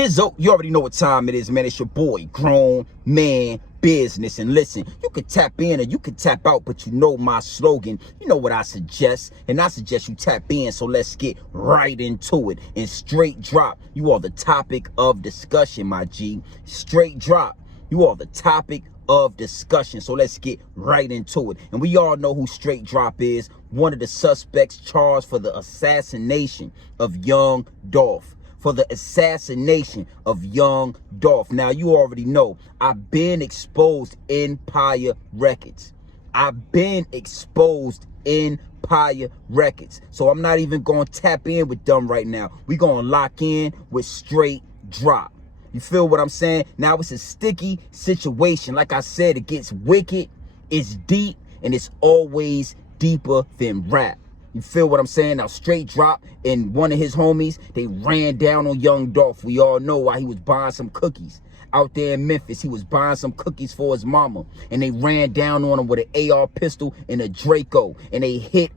Gizzo, you already know what time it is, man. It's your boy, Grown Man Business. And listen, you can tap in or you can tap out, but you know my slogan. You know what I suggest, and I suggest you tap in. So let's get right into it. And straight drop, you are the topic of discussion, my G. Straight drop, you are the topic of discussion. So let's get right into it. And we all know who Straight Drop is, one of the suspects charged for the assassination of young DOLPH. For the assassination of young DOLPH. Now, you already know, I've been exposed Empire Records. I've been exposed Empire Records. So I'm not even going to tap in with them right now. We're going to lock in with Straight Drop. You feel what I'm saying? Now, it's a sticky situation. Like I said, it gets wicked, it's deep, and it's always deeper than rap. You feel what I'm saying? Now, Straight Drop and one of his homies, they ran down on young DOLPH. We all know why. He was buying some cookies out there in Memphis. He was buying some cookies for his mama. And they ran down on him with an AR pistol and a Draco. And they hit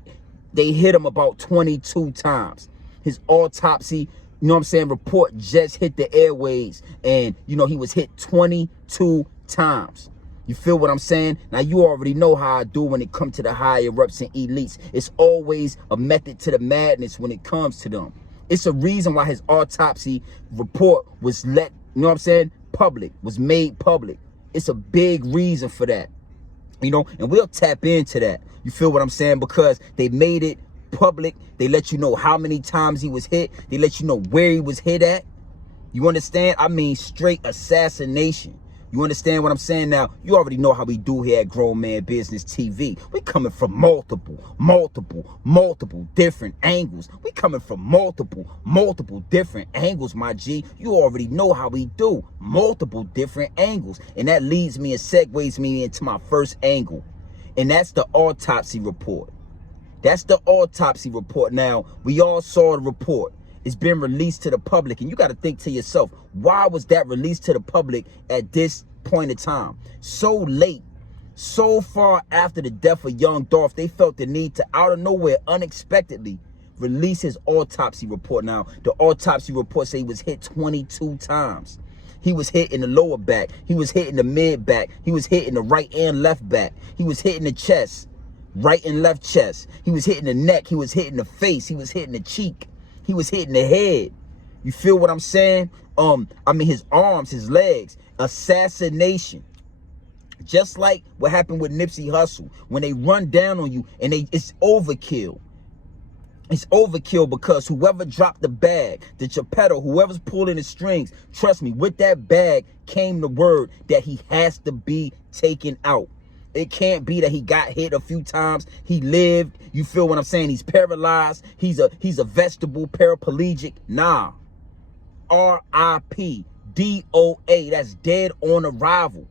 him about 22 times. His autopsy, you know what I'm saying, report just hit the airways. And, you know, he was hit 22 times. You feel what I'm saying? Now, you already know how I do when it comes to the higher ups and elites. It's always a method to the madness when it comes to them. It's a reason why his autopsy report was you know what I'm saying, was made public. It's a big reason for that, you know, and we'll tap into that. You feel what I'm saying? Because they made it public. They let you know how many times he was hit. They let you know where he was hit at. You understand? I mean, straight assassination. You understand what I'm saying? Now, you already know how we do here at Grown Man Business TV. We coming from multiple different angles. We coming from multiple different angles, my G. You already know how we do. Multiple different angles. And that leads me and segues me into my first angle. And that's the autopsy report. That's the autopsy report. Now, we all saw the report. It's been released to the public, and you got to think to yourself, why was that released to the public at this point in time? So late, so far after the death of young DOLPH, they felt the need to, out of nowhere, unexpectedly, release his autopsy report. Now, the autopsy report say he was hit 22 times. He was hit in the lower back. He was hit in the mid back. He was hit in the right and left back. He was hit in the chest, right and left chest. He was hit in the neck. He was hit in the face. He was hit in the cheek. He was hitting the head. You feel what I'm saying? I mean, his arms, his legs. Assassination. Just like what happened with Nipsey Hussle. When they run down on you and it's overkill. It's overkill because whoever dropped the bag, the Geppetto, whoever's pulling the strings, trust me, with that bag came the word that he has to be taken out. It can't be that he got hit a few times. He lived. You feel what I'm saying? He's paralyzed. He's a vegetable paraplegic. Nah. R.I.P. D.O.A. That's dead on arrival.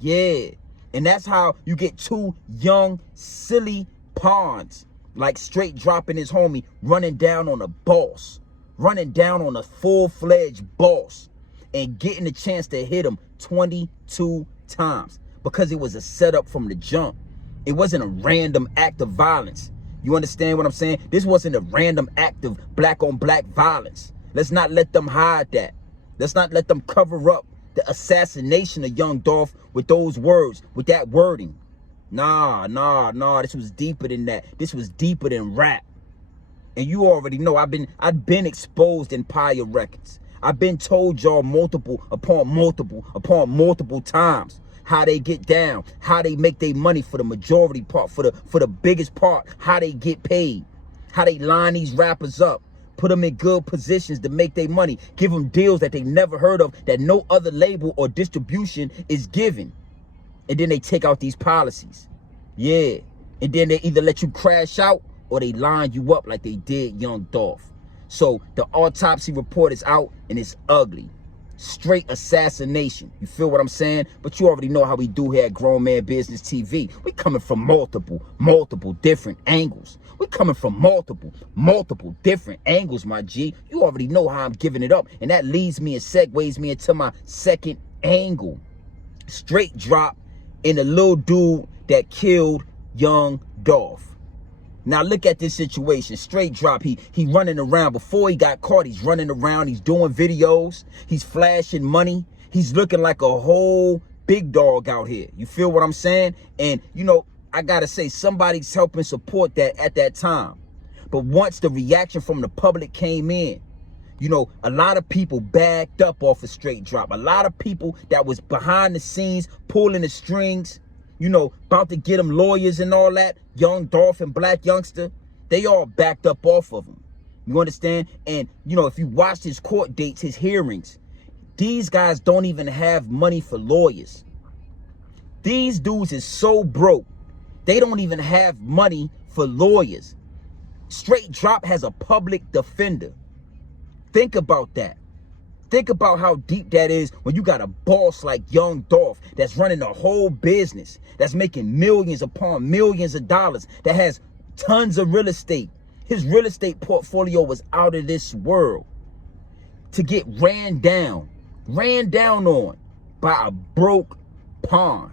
Yeah. And that's how you get two young, silly pawns, like Straight Dropping his homie, running down on a boss. Running down on a full-fledged boss. And getting the chance to hit him 22 times. Because it was a setup from the jump. It wasn't a random act of violence. You understand what I'm saying? This wasn't a random act of black on black violence. Let's not let them hide that. Let's not let them cover up the assassination of young DOLPH with those words, with that wording. Nah. This was deeper than that. This was deeper than rap. And you already know I've been exposed in Empire Records. I've been told y'all multiple times how they get down, how they make their money for the majority part, for the biggest part, how they get paid, how they line these rappers up, put them in good positions to make their money, give them deals that they never heard of, that no other label or distribution is giving. And then they take out these policies. Yeah. And then they either let you crash out or they line you up like they did young DOLPH. So the autopsy report is out and it's ugly. Straight assassination. You feel what I'm saying? But you already know how we do here at Grown Man Business TV. We coming from multiple different angles. We coming from multiple different angles, my G. You already know how I'm giving it up. And that leads me and segues me into my second angle. Straight Drop in the little dude that killed young DOLPH. Now look at this situation. Straight drop. He running around. Before he got caught, he's running around. He's doing videos. He's flashing money. He's looking like a whole big dog out here. You feel what I'm saying? And, you know, I got to say, somebody's helping support that at that time. But once the reaction from the public came in, you know, a lot of people backed up off a straight drop. A lot of people that was behind the scenes, pulling the strings, you know, about to get them lawyers and all that, Young Dolph and Black Youngster, they all backed up off of him. You understand? And, you know, if you watch his court dates, his hearings, these guys don't even have money for lawyers. These dudes is so broke, they don't even have money for lawyers. Straight drop has a public defender. Think about that. Think about how deep that is when you got a boss like Young Dolph that's running a whole business, that's making millions upon millions of dollars, that has tons of real estate. His real estate portfolio was out of this world. To get ran down on by a broke pawn.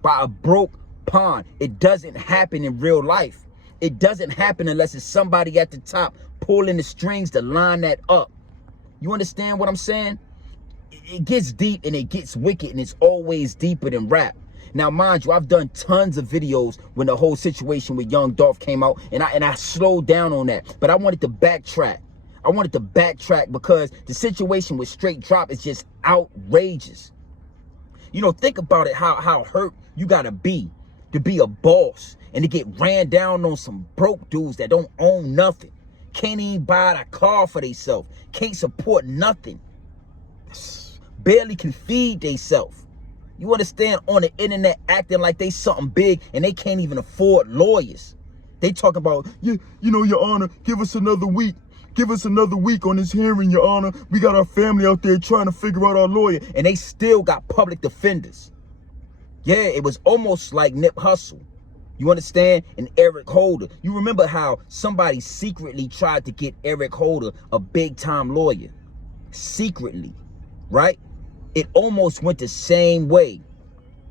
By a broke pawn. It doesn't happen in real life. It doesn't happen unless it's somebody at the top pulling the strings to line that up. You understand what I'm saying? It gets deep and it gets wicked, and it's always deeper than rap. Now, mind you, I've done tons of videos when the whole situation with Young Dolph came out, and I slowed down on that. But I wanted to backtrack. I wanted to backtrack because the situation with Straight Drop is just outrageous. You know, think about it, how hurt you gotta be to be a boss and to get ran down on some broke dudes that don't own nothing. Can't even buy a car for themselves. Can't support nothing. Barely can feed themselves. You understand? On the internet acting like they something big and they can't even afford lawyers. They talking about, you know, Your Honor, give us another week. Give us another week on this hearing, Your Honor. We got our family out there trying to figure out our lawyer. And they still got public defenders. Yeah, it was almost like Nip Hussle. You understand? And Eric Holder. You remember how somebody secretly tried to get Eric Holder a big-time lawyer? Secretly, right? It almost went the same way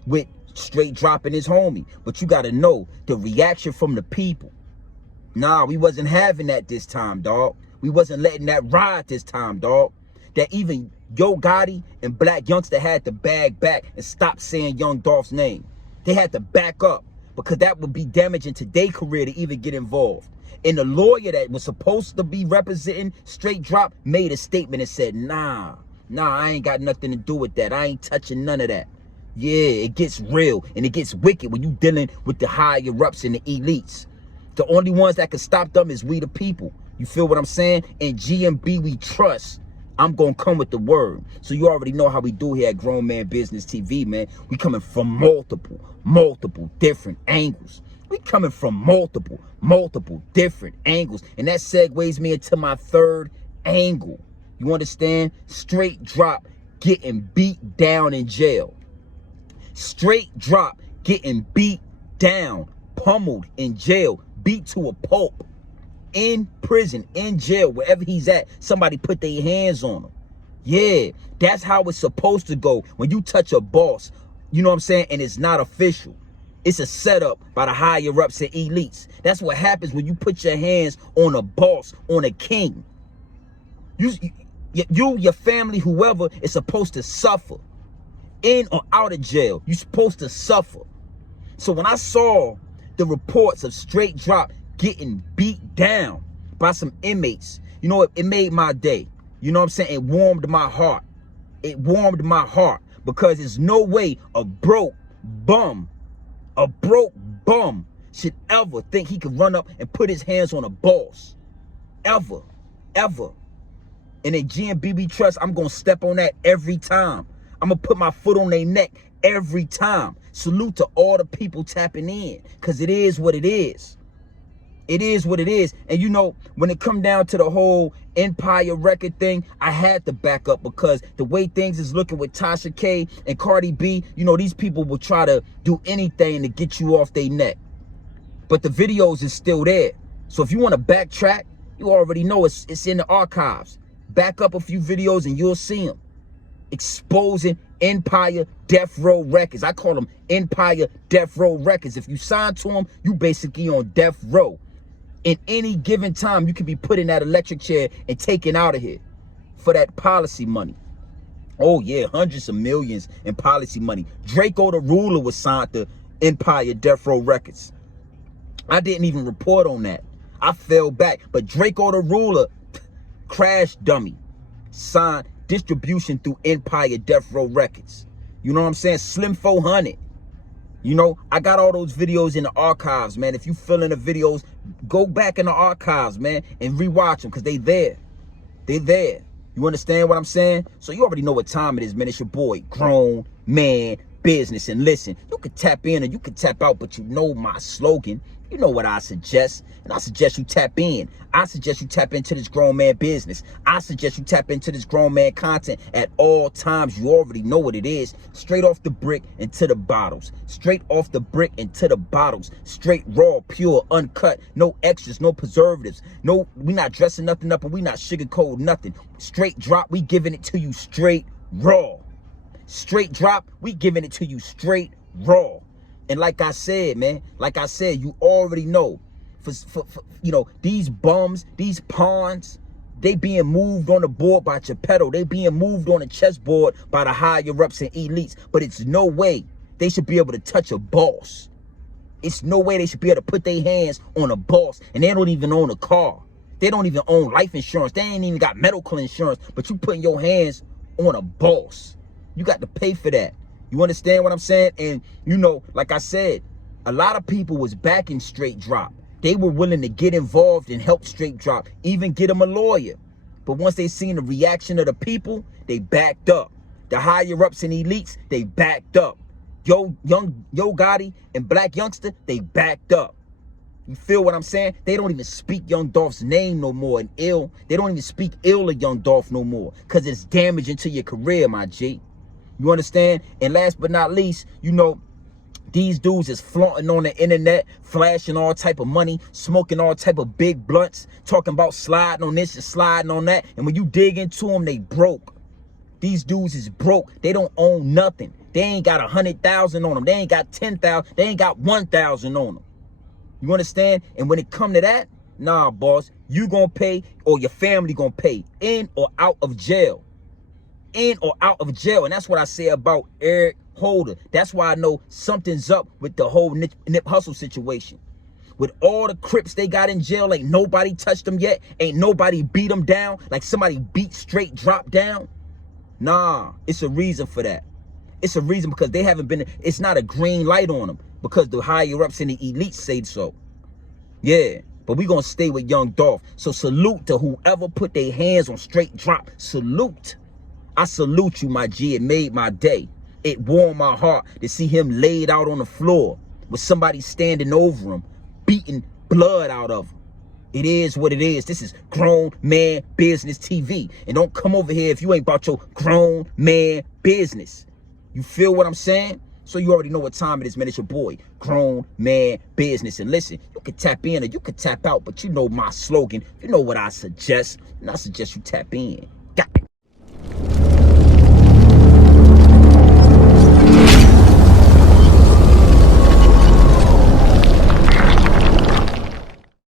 with Straight Dropping his homie. But you got to know the reaction from the people. Nah, we wasn't having that this time, dog. We wasn't letting that ride this time, dog. That even Yo Gotti and Black Youngster had to bag back and stop saying Young Dolph's name. They had to back up because that would be damaging to their career to even get involved. And the lawyer that was supposed to be representing Straight Drop made a statement and said, nah, I ain't got nothing to do with that. I ain't touching none of that. Yeah, it gets real and it gets wicked when you dealing with the higher ups and the elites. The only ones that can stop them is we the people. You feel what I'm saying? And GMB we trust. I'm going to come with the word. So you already know how we do here at Grown Man Business TV, man. We coming from multiple different angles. We coming from multiple different angles. And that segues me into my third angle. You understand? Straight Drop getting beat down in jail. Straight Drop getting beat down, pummeled in jail, beat to a pulp. In prison, in jail, wherever he's at, somebody put their hands on him. Yeah, that's how it's supposed to go when you touch a boss, you know what I'm saying, and it's not official. It's a setup by the higher ups and elites. That's what happens when you put your hands on a boss, on a king. You, your family, whoever, is supposed to suffer. In or out of jail, you're supposed to suffer. So when I saw the reports of Straight Drop getting beat down by some inmates, you know, it made my day. You know what I'm saying? It warmed my heart. It warmed my heart because there's no way a broke bum should ever think he could run up and put his hands on a boss. Ever. And at GMBB Trust, I'm going to step on that every time. I'm going to put my foot on their neck every time. Salute to all the people tapping in because it is what it is. It is what it is. And you know, when it come down to the whole Empire record thing, I had to back up because the way things is looking with Tasha K and Cardi B, you know, these people will try to do anything to get you off their neck. But the videos is still there. So if you want to backtrack, you already know it's in the archives. Back up a few videos and you'll see them. exposing Empire Death Row Records. I call them Empire Death Row Records. If you sign to them, you basically on death row. In any given time, you can be put in that electric chair and taken out of here for that policy money. Oh yeah, hundreds of millions in policy money. Draco the Ruler was signed to Empire Death Row Records. I didn't even report on that. I fell back. But Draco the Ruler, crash dummy, signed distribution through Empire Death Row Records. You know what I'm saying? Slim 400. You know, I got all those videos in the archives, man. If you feeling the videos, go back in the archives, man, and rewatch them because they there. They there. You understand what I'm saying? So you already know what time it is, man. It's your boy, Grown Man Business. And listen, you can tap in or you can tap out, but you know my slogan. You know what I suggest. And I suggest you tap in. I suggest you tap into this grown man business. I suggest you tap into this grown man content at all times. You already know what it is. Straight off the brick into the bottles. Straight off the brick into the bottles. Straight raw, pure, uncut. No extras, no preservatives. No, we not dressing nothing up and we not sugarcoating nothing. Straight drop, we giving it to you straight raw. Straight drop, we giving it to you straight raw. And like I said, man, like I said, you already know, for you know, these bums, these pawns, they being moved on the board by Geppetto. They being moved on the chessboard by the higher ups and elites. But it's no way they should be able to touch a boss. It's no way they should be able to put their hands on a boss. And they don't even own a car. They don't even own life insurance. They ain't even got medical insurance. But you putting your hands on a boss. You got to pay for that. You understand what I'm saying? And, you know, like I said, a lot of people was backing Straight Drop. They were willing to get involved and help Straight Drop, even get him a lawyer. But once they seen the reaction of the people, they backed up. The higher ups and elites, they backed up. Yo Gotti and Black Youngster, they backed up. You feel what I'm saying? They don't even speak Young Dolph's name no more and ill. They don't even speak ill of Young Dolph no more because it's damaging to your career, my G. You understand? And last but not least, you know, these dudes is flaunting on the internet, flashing all type of money, smoking all type of big blunts, talking about sliding on this and sliding on that. And when you dig into them, they broke. These dudes is broke. They don't own nothing. They ain't got 100,000 on them. They ain't got 10,000. They ain't got 1,000 on them. You understand? And when it come to that, nah, boss, you gonna pay or your family gonna pay in or out of jail. In or out of jail. And that's what I say about Eric Holder. That's why I know something's up with the whole Nip Hustle situation. With all the Crips they got in jail, ain't nobody touched them yet. Ain't nobody beat them down like somebody beat Straight Drop down. Nah, it's a reason for that. It's a reason because they haven't been, it's not a green light on them because the higher ups and the elites say so. Yeah, but we gonna stay with Young Dolph. So salute to whoever put their hands on Straight Drop. Salute. I salute you, my G. It made my day. It warmed my heart to see him laid out on the floor with somebody standing over him, beating blood out of him. It is what it is. This is Grown Man Business TV. And don't come over here if you ain't about your grown man business. You feel what I'm saying? So you already know what time it is, man. It's your boy, Grown Man Business. And listen, you can tap in or you can tap out, but you know my slogan. You know what I suggest. And I suggest you tap in.